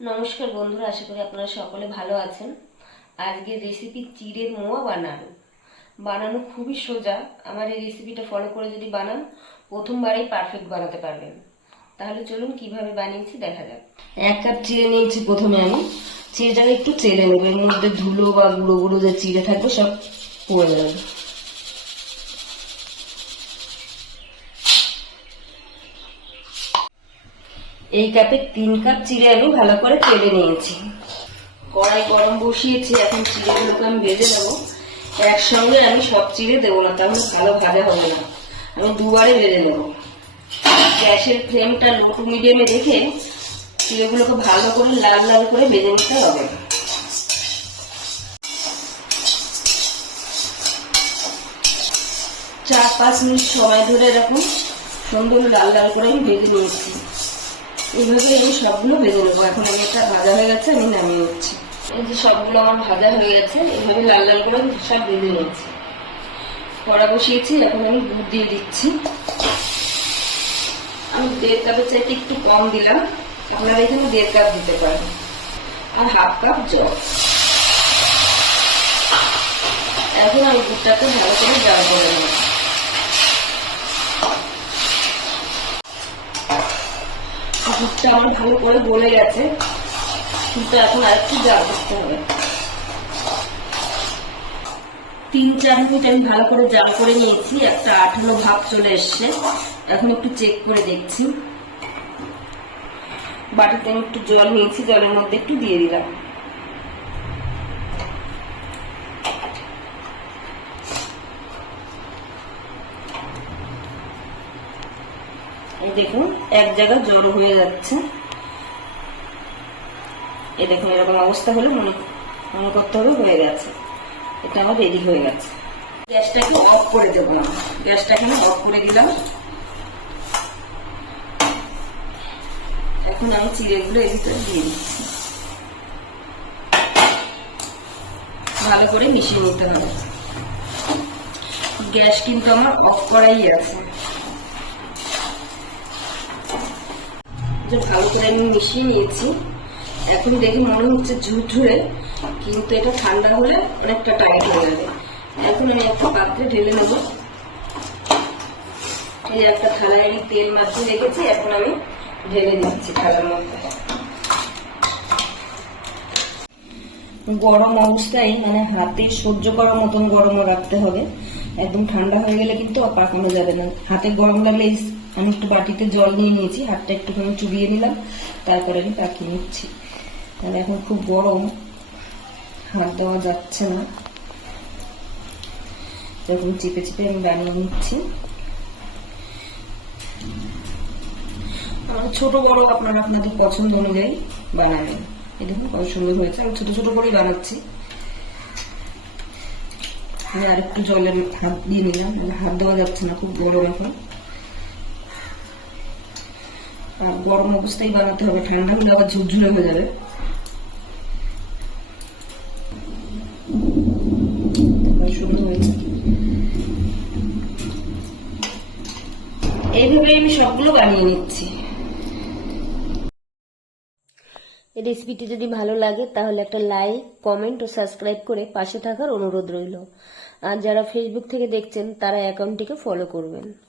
নমস্কার বন্ধুরা, আশা করি আপনারা সকলে ভালো আছেন। আজকের রেসিপি চিড়ের মোয়া বানানো বানানো খুবই সোজা। আমার এই রেসিপিটা ফলো করে যদি বানান, প্রথমবারেই পারফেক্ট বানাতে পারবেন। তাহলে চলুন কীভাবে বানিয়েছি দেখা যাক। এক কাপ চিড়ে নিয়েছি প্রথমে আমি। চিড়েটাকে একটু চেড়ে নেব। এর মধ্যে ধুলো বা গুঁড়ো গুঁড়ো যে চিড়ে থাকবে সব পড়ে যাবে। এই কাপে তিন কাপ চিড়ে আমি ভালো করে চেড়ে নিয়েছি। কড়াই গরম বসিয়েছি, এখন চিড়েগুলোকে আমি ভেজে নেব। একসঙ্গে আমি সব চিড়ে দেবো না, তাহলে ভালো ভাজা হবে না। আমি দুবারে ভেজে নেব। গ্যাসের ফ্লেমটা লো টু মিডিয়ামে রেখে চিড়েগুলোকে ভালো করে লাল লাল করে ভেজে নিতে হবে। চার পাঁচ মিনিট সময় ধরে এরকম সুন্দর লাল লাল করে আমি ভেজে নিয়েছি। এইভাবে আমি সবগুলো ভেজে নেব। এখন আমি এটা ভাজা হয়ে গেছে, আমি নামিয়ে নিচ্ছি। এই যে সবগুলো আমার ভাজা হয়ে গেছে এইভাবে লাল লাল করে সব ভেজে নিয়েছি কড়া বসিয়েছি, এখন আমি দুধ দিয়ে দিচ্ছি। আমি দেড় কাপের চাইতে একটু কম দিলাম। আপনারা এখানে দেড় কাপ দিতে পারেন। আর হাফ কাপ জল। এখন আমি দুধটাকে ভালো করে জাল করে নেব। দুধটা আমার ভালো করে গলে গেছে। কিন্তু এখন আর একটু জাল করতে হবে। তিন চার মিনিট আমি ভালো করে জাল করে নিয়েছি, একটা আঠালো ভাব চলে এসছে। এখন একটু চেক করে দেখছি। বাটিতে আমি একটু জল নিয়েছি, জলের মধ্যে একটু দিয়ে দিলাম। দেখুন, এক জায়গায় জড়ো হয়ে যাচ্ছে। এই দেখুন, এরকম অবস্থা হলে মনে মনে করতে হবে হয়ে গেছে। এটা আমার রেডি হয়ে গেছে। গ্যাসটাকে অফ করে দেবো না? গ্যাসটাকে আমি অফ করে দিলাম? এখন আমি চিড়েগুলো এর ভিতরে দিয়ে দিচ্ছি। ভালো করে মিশিয়ে নিতে হবে। গ্যাস কিন্তু আমার অফ করাই আছে। যে ভালো আমি মিশিয়ে নিয়েছি। এখন দেখে মনে হচ্ছে ঝুরঝুরে, কিন্তু এটা ঠান্ডা হলে অনেকটা টাইট হয়ে যাবে। এখন আমি একটা পাত্রে ঢেলে নেব। এই একটা থালায় তেল মাখিয়ে রেখেছি, এখন আমি ঢেলে দিচ্ছি থালার মধ্যে। গরম অবস্থায় মানে হাতে সহ্য করার মতন গরম রাখতে হবে। একদম ঠান্ডা হয়ে গেলে কিন্তু পাকানো যাবে না। হাতে গরম লাগলে আমি একটু বাটিতে জল নিয়ে নিয়েছি, হাতটা একটুখানি চুবিয়ে নিলাম, তারপরে আমি পাকিয়ে নিচ্ছি। তাহলে এখন খুব গরম, হাত দেওয়া যাচ্ছে না। এরকম চিপে চিপে আমি বানিয়ে নিচ্ছি। ছোট বড় আপনারা আপনাদের পছন্দ অনুযায়ী বানাবেন। দেখুন কত সুন্দর হয়েছে। আমি ছোট ছোট করেই বানাচ্ছি। আমি আরেকটু জলের হাত দিয়ে নিলাম মানে হাত দেওয়া যাচ্ছে না, খুব গরম এখন। আর গরম অবস্থায় বানাতে হবে, ঠান্ডা হলে আবার ঝুরঝুরে হয়ে যাবে। এইভাবে আমি সবগুলো বানিয়ে নিচ্ছি এই রেসিপিটি যদি ভালো লাগে, তাহলে একটা লাইক কমেন্ট ও সাবস্ক্রাইব করে পাশে থাকার অনুরোধ রইল। আর যারা ফেসবুক থেকে দেখছেন, তারা অ্যাকাউন্টটিকে ফলো করবেন।